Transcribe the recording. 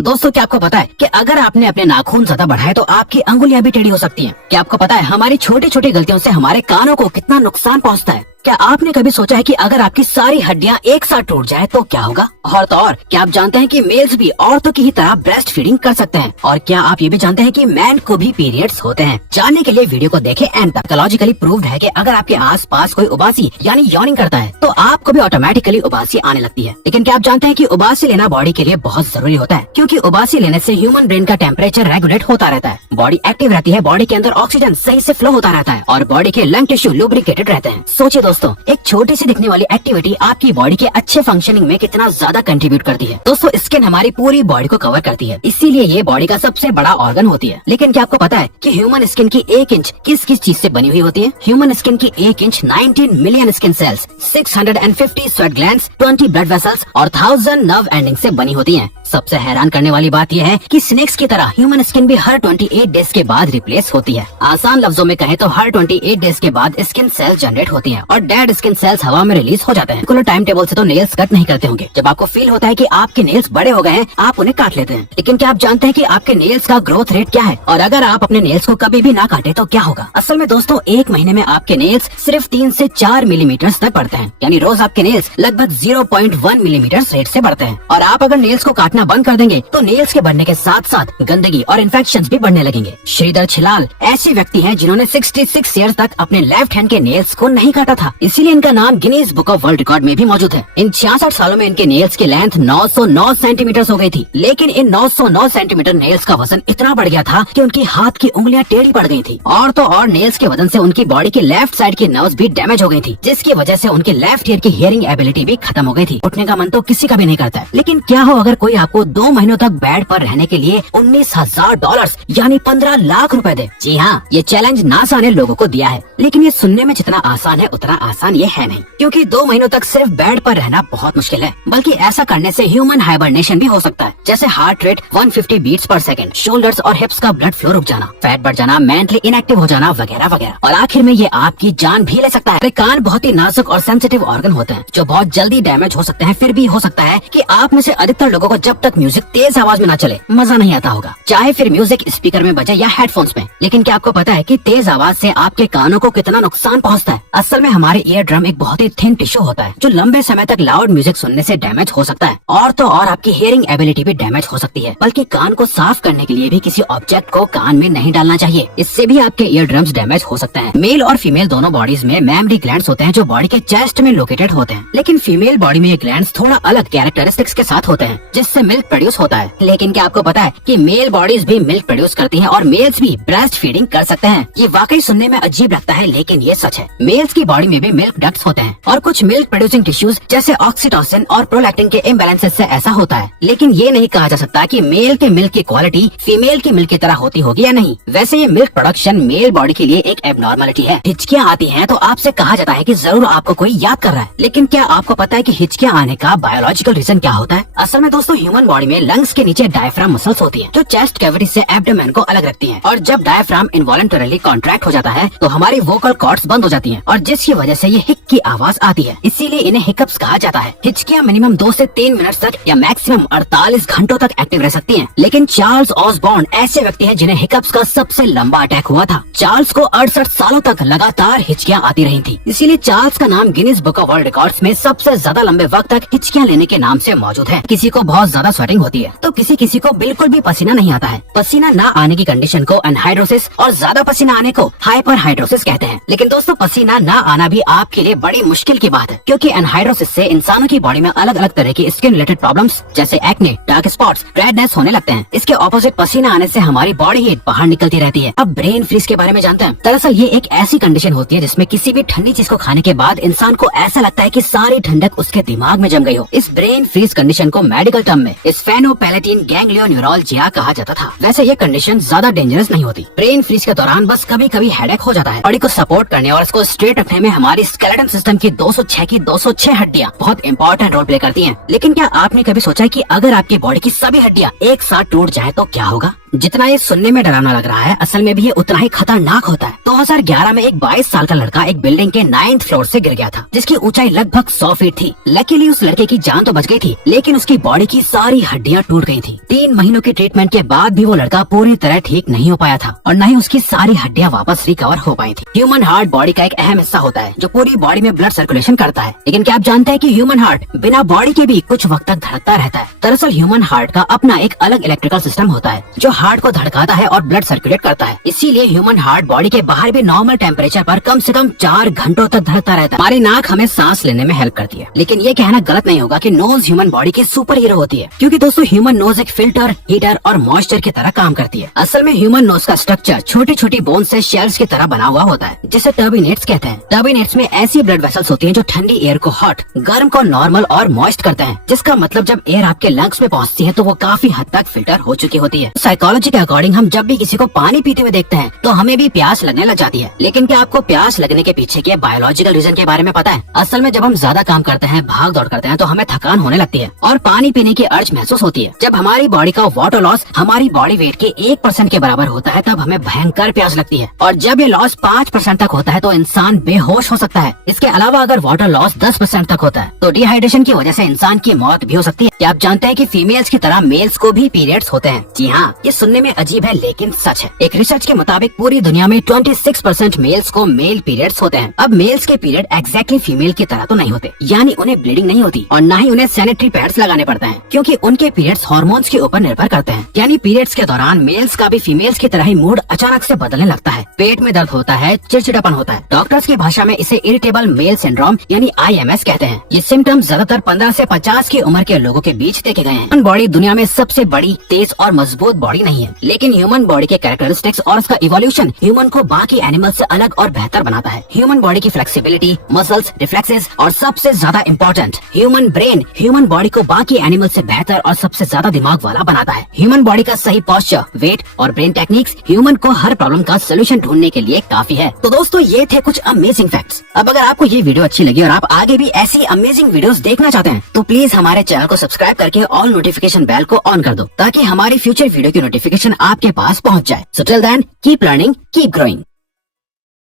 दोस्तों क्या आपको पता है कि अगर आपने अपने नाखून ज्यादा बढ़ाए तो आपकी अंगुलियां भी टेढ़ी हो सकती हैं। क्या आपको पता है हमारी छोटी छोटी गलतियों से हमारे कानों को कितना नुकसान पहुंचता है। क्या आपने कभी सोचा है कि अगर आपकी सारी हड्डियां एक साथ टूट जाए तो क्या होगा। और तो और क्या आप जानते हैं कि मेल्स भी औरतों की ही तरह ब्रेस्ट फीडिंग कर सकते हैं। और क्या आप ये भी जानते हैं कि मैन को भी पीरियड्स होते हैं। जानने के लिए वीडियो को देखें एंड तक। लॉजिकली प्रूव्ड है कि अगर आपके आसपास कोई उबासी यानी यॉनिंग करता है तो आपको भी ऑटोमेटिकली उबासी आने लगती है। लेकिन क्या आप जानते हैं कि उबासी लेना बॉडी के लिए बहुत जरूरी होता है, क्योंकि उबासी लेने से ह्यूमन ब्रेन का टेम्परेचर रेगुलेट होता रहता है, बॉडी एक्टिव रहती है, बॉडी के अंदर ऑक्सीजन सही से फ्लो होता रहता है और बॉडी के लंग टिश्यू लुब्रिकेटेड रहते हैं। सोचिए दोस्तों, एक छोटी सी दिखने वाली एक्टिविटी आपकी बॉडी के अच्छे फंक्शनिंग में कितना ज्यादा कंट्रीब्यूट करती है। दोस्तों स्किन हमारी पूरी बॉडी को कवर करती है, इसीलिए ये बॉडी का सबसे बड़ा ऑर्गन होती है। लेकिन क्या आपको पता है कि ह्यूमन स्किन की 1 इंच किस किस चीज से बनी हुई होती है। ह्यूमन स्किन की 1 inch 19 million skin cells, 650 sweat glands, 20 blood vessels और 1000 नर्व एंडिंग से बनी होती है। सबसे हैरान करने वाली बात यह है कि स्नेक्स की तरह ह्यूमन स्किन भी हर 28 डेज के बाद रिप्लेस होती है। आसान लफ्जों में कहें तो हर 28 डेज के बाद स्किन सेल्स जनरेट होती हैं और डेड स्किन सेल्स हवा में रिलीज हो जाते हैं। कुल टाइम टेबल से तो नेल्स कट नहीं करते होंगे। जब आपको फील होता है कि आपके नेल्स बड़े हो गए हैं, आप उन्हें काट लेते हैं। लेकिन क्या आप जानते हैं कि आपके नेल्स का ग्रोथ रेट क्या है, और अगर आप अपने नेल्स को कभी भी ना काटे तो क्या होगा। असल में दोस्तों 1 महीने में आपके नेल्स सिर्फ 3 से 4 मिलीमीटर तक बढ़ते हैं, यानी रोज आपके नेल्स लगभग 0.1 मिलीमीटर रेट से बढ़ते हैं। और आप अगर नेल्स को काटना बंद कर देंगे तो नेल्स के बढ़ने के साथ साथ गंदगी और इन्फेक्शंस भी बढ़ने लगेंगे। श्रीधर छिलाल ऐसे व्यक्ति हैं जिन्होंने 66 ईयर्स तक अपने लेफ्ट हैंड के नेल्स को नहीं काटा था, इसीलिए इनका नाम Guinness book of world record में भी मौजूद है। इन 66 सालों में इनके नेल्स की लेंथ 909 सेंटीमीटर हो गई थी, लेकिन इन 909 सेंटीमीटर नेल्स का वजन इतना बढ़ गया था कि उनकी हाथ की उंगलियां टेढ़ी पड़ गई थी। और तो और नेल्स के वजन से उनकी बॉडी की लेफ्ट साइड की नर्व्स भी डैमेज हो गई थी, जिसकी वजह से उनकी लेफ्ट ईयर की हियरिंग एबिलिटी भी खत्म हो गई थी। उठने का मन तो किसी का भी नहीं करता है। लेकिन क्या हो अगर कोई आपको 2 महीनों तक बेड पर रहने के लिए $19,000 यानी 15 लाख रुपए दे। जी हाँ, ये चैलेंज नासा ने लोगों को दिया है। लेकिन ये सुनने में जितना आसान है उतना आसान ये है नहीं, क्योंकि 2 महीनों तक सिर्फ बेड पर रहना बहुत मुश्किल है। बल्कि ऐसा करने से ह्यूमन हाइबरनेशन भी हो सकता है, जैसे हार्ट रेट 150 बीट्स पर सेकंड, शोल्डर्स और हिप्स का ब्लड फ्लो रुक जाना, फैट बढ़ जाना, मेंटली इनएक्टिव हो जाना वगैरह वगैरह। और आखिर में ये आपकी जान भी ले सकता है। कान बहुत ही नाजुक और सेंसिटिव ऑर्गन होते हैं जो बहुत जल्दी डैमेज हो सकते हैं। फिर भी हो सकता है कि आप में से अधिकतर लोगों को जब तक म्यूजिक तेज आवाज में न चले मजा नहीं आता होगा, चाहे फिर म्यूजिक स्पीकर में बजे या हेडफोन्स में। लेकिन क्या आपको पता है कि तेज आवाज से आपके कानों को कितना नुकसान पहुंचता है। असल में हमारे ईयर ड्रम एक बहुत ही थिन टिश्यू होता है जो लंबे समय तक लाउड म्यूजिक सुनने से डैमेज हो सकता है। और तो और आपकी हियरिंग एबिलिटी भी डैमेज हो सकती है। बल्कि कान को साफ करने के लिए भी किसी ऑब्जेक्ट को कान में नहीं डालना चाहिए, इससे भी आपके ईयर ड्रम्स डैमेज हो सकते हैं। मेल और फीमेल दोनों बॉडीज में मैमरी ग्लैंड्स होते हैं जो बॉडी के चेस्ट में लोकेटेड होते हैं। लेकिन फीमेल बॉडी में ये ग्लैंड्स थोड़ा अलग कैरेक्टरिस्टिक्स के साथ होते हैं, जिससे मिल्क प्रोड्यूस होता है। लेकिन क्या आपको पता है कि मेल बॉडीज भी मिल्क प्रोड्यूस करती हैं और मेल्स भी ब्रेस्ट फीडिंग कर सकते हैं। ये वाकई सुनने में अजीब लगता है, लेकिन ये सच है। मेल्स की बॉडी में भी मिल्क डक्ट्स होते हैं और कुछ मिल्क प्रोड्यूसिंग टिश्यूज जैसे ऑक्सीटोसिन और प्रोलैक्टिन के इम्बैलेंसेस से ऐसा होता है। लेकिन ये नहीं कहा जा सकता कि मेल के मिल्क की क्वालिटी फीमेल की मिल्क की तरह होती होगी या नहीं। वैसे ये मिल्क प्रोडक्शन मेल बॉडी के लिए एक एबनॉर्मलिटी है। हिचकियाँ आती हैं तो आपसे कहा जाता है कि जरूर आपको कोई याद कर रहा है। लेकिन क्या आपको पता है कि हिचकियाँ आने का बायोलॉजिकल रीजन क्या होता है। असल में दोस्तों ह्यूमन बॉडी में लंग्स के नीचे डायफ्राम मसल्स होती है जो चेस्ट कैविटी से एब्डोमेन को अलग रखती है। और जब डायफ्राम इनवॉलंटरली कॉन्ट्रैक्ट हो जाता है तो हमारी वोकल कॉर्ड्स बंद हो जाती हैं और जिसकी वजह से ये हिक की आवाज आती है। इसीलिए इन्हें हिकअप्स कहा जाता है। हिचकियाँ मिनिमम 2 से 3 मिनट तक या मैक्सिमम 48 घंटों तक एक्टिव रह सकती हैं। लेकिन चार्ल्स ऑसबॉर्न ऐसे व्यक्ति हैं जिन्हें हिकअप्स का सबसे लंबा अटैक हुआ था। चार्ल्स को 68 सालों तक लगातार हिचकियाँ आती रही थी। इसीलिए चार्ल्स का नाम Guinness book of world records में सबसे ज्यादा लंबे वक्त तक हिचकियाँ लेने के नाम से मौजूद है। किसी को बहुत ज्यादा स्वेटिंग होती है तो किसी को बिल्कुल भी पसीना नहीं आता है। पसीना ना आने की कंडीशन को अनहाइड्रोसिस और ज्यादा पसीना आने को हाइपरहाइड्रोसिस कहते हैं। लेकिन दोस्तों पसीना ना आना भी आपके लिए बड़ी मुश्किल की बात है, क्योंकि अनहाइड्रोसिस से इंसानों की बॉडी में अलग अलग तरह की स्किन रिलेटेड प्रॉब्लम्स जैसे एक्ने, डार्क स्पॉट्स, रेडनेस होने लगते हैं। इसके ऑपोजिट पसीना आने से हमारी बॉडी हीट बाहर निकलती रहती है। अब ब्रेन फ्रीज के बारे में जानते हैं। दरअसल ये एक ऐसी कंडीशन होती है जिसमें किसी भी ठंडी चीज को खाने के बाद इंसान को ऐसा लगता है कि सारी ठंडक उसके दिमाग में जम गई हो। इस ब्रेन फ्रीज कंडीशन को मेडिकल टर्म में स्फेनोपैलेटिन गैंग्लियोन्यूरोलजिया कहा जाता था। वैसे ये कंडीशन ज्यादा डेंजरस नहीं होती। ब्रेन फ्रीज के दौरान बस कभी कभी हेडेक हो जाता है। बॉडी को सपोर्ट करने और इसको स्ट्रेट रखने में हमारी स्केलेटन सिस्टम की 206 हड्डियां बहुत इंपॉर्टेंट रोल प्ले करती हैं। लेकिन क्या आपने कभी सोचा कि अगर आपकी बॉडी की सभी हड्डियां एक साथ टूट जाए तो क्या होगा। जितना ये सुनने में डरावना लग रहा है, असल में भी ये उतना ही खतरनाक होता है। 2011 में एक 22 साल का लड़का एक बिल्डिंग के 9th फ्लोर से गिर गया था, जिसकी ऊंचाई लगभग 100 फीट थी। लकीली उस लड़के की जान तो बच गई थी, लेकिन उसकी बॉडी की सारी हड्डियां टूट गई थी। 3 महीनों की ट्रीटमेंट के बाद भी वो लड़का पूरी तरह ठीक नहीं हो पाया था और न ही उसकी सारी हड्डियां वापस रिकवर हो पाई थी। ह्यूमन हार्ट बॉडी का एक अहम हिस्सा होता है जो पूरी बॉडी में ब्लड सर्कुलेशन करता है। लेकिन क्या आप जानते हैं कि ह्यूमन हार्ट बिना बॉडी के भी कुछ वक्त तक धड़कता रहता है? दरअसल ह्यूमन हार्ट का अपना एक अलग इलेक्ट्रिकल सिस्टम होता है जो हार्ट को धड़काता है और ब्लड सर्कुलेट करता है। इसीलिए ह्यूमन हार्ट बॉडी के बाहर भी नॉर्मल टेम्परेचर पर कम से कम 4 घंटों तक धड़कता रहता है। हमारी नाक हमें सांस लेने में हेल्प करती है, लेकिन ये कहना गलत नहीं होगा कि नोज ह्यूमन बॉडी की सुपर हीरो होती है, क्योंकि दोस्तों ह्यूमन नोज एक फिल्टर, हीटर और मॉइस्चर की तरह काम करती है। असल में ह्यूमन नोज का स्ट्रक्चर छोटी छोटी बोन से शेल्स की तरह बना हुआ होता है, जिसे टर्बिनेट्स कहते हैं। टर्बिनेट्स में ऐसी ब्लड वेसल्स होती हैं जो ठंडी एयर को हॉट, गर्म को नॉर्मल और मॉइस्ट करते हैं, जिसका मतलब जब एयर आपके लंग्स में पहुंचती है तो वो काफी हद तक फिल्टर हो चुकी होती है। साइकोलॉजी के अकॉर्डिंग हम जब भी किसी को पानी पीते हुए देखते हैं तो हमें भी प्यास लगने लग जाती है। लेकिन क्या आपको प्यास लगने के पीछे के बायोलॉजिकल रीजन के बारे में पता है? असल में जब हम ज्यादा काम करते हैं, भाग दौड़ करते हैं, तो हमें थकान होने लगती है और पानी पीने की अर्ज महसूस होती है। जब हमारी बॉडी का वाटर लॉस हमारी बॉडी वेट के 1% के बराबर होता है, तब हमें भयंकर प्यास लगती है, और जब ये लॉस 5% तक होता है तो इंसान बेहोश हो सकता है। इसके अलावा अगर वाटर लॉस 10% तक होता है तो डिहाइड्रेशन की वजह से इंसान की मौत भी हो सकती है। क्या आप जानते हैं कि फीमेल्स की तरह मेल्स को भी पीरियड्स होते हैं? जी हाँ, ये सुनने में अजीब है लेकिन सच है। एक रिसर्च के मुताबिक पूरी दुनिया में 26% मेल्स को मेल पीरियड्स होते हैं। अब मेल्स के पीरियड एग्जैक्टली फीमेल की तरह तो नहीं होते, यानी उन्हें ब्लीडिंग नहीं होती और न ही उन्हें सैनिटरी पैड्स लगाने पड़ते हैं, क्योंकि उनके पीरियड्स हार्मोन्स के ऊपर निर्भर करते हैं। यानी पीरियड्स के दौरान मेल्स का भी फीमेल्स की तरह ही मूड अचानक से बदलने लगता है। पेट में दर्द होता है, चिड़चिड़ापन होता है। डॉक्टर्स की भाषा में इसे इरिटेबल मेल सिंड्रोम यानी IMS कहते हैं। ये सिम्टम्स ज्यादातर 15 से 50 की उम्र के लोगों के बीच देखे गए हैं। ह्यूमन बॉडी दुनिया में सबसे बड़ी, तेज और मजबूत बॉडी नहीं है, लेकिन ह्यूमन बॉडी के कैरेक्टरिस्टिक्स और उसका इवोल्यूशन ह्यूमन को बाकी एनिमल से अलग और बेहतर बनाता है। ह्यूमन बॉडी की फ्लेक्सिबिलिटी, मसल्स, रिफ्लेक्सेस और सबसे ज्यादा important human brain human body को बाकी एनिमल से बेहतर और सबसे ज्यादा दिमाग वाला बनाता है। ह्यूमन बॉडी का सही पोस्चर, वेट और ब्रेन टेक्निक्स ह्यूमन को हर प्रॉब्लम का सोल्यूशन ढूंढने के लिए काफी है। तो दोस्तों, ये थे कुछ अमेजिंग फैक्ट्स। अब अगर आपको ये वीडियो अच्छी लगी और आप आगे भी ऐसी अमेजिंग वीडियोस देखना चाहते हैं तो प्लीज हमारे चैनल को सब्सक्राइब करके ऑल नोटिफिकेशन बेल को ऑन कर दो, ताकि हमारी फ्यूचर वीडियो की नोटिफिकेशन आपके पास पहुंच जाए। So till then, keep learning, keep growing.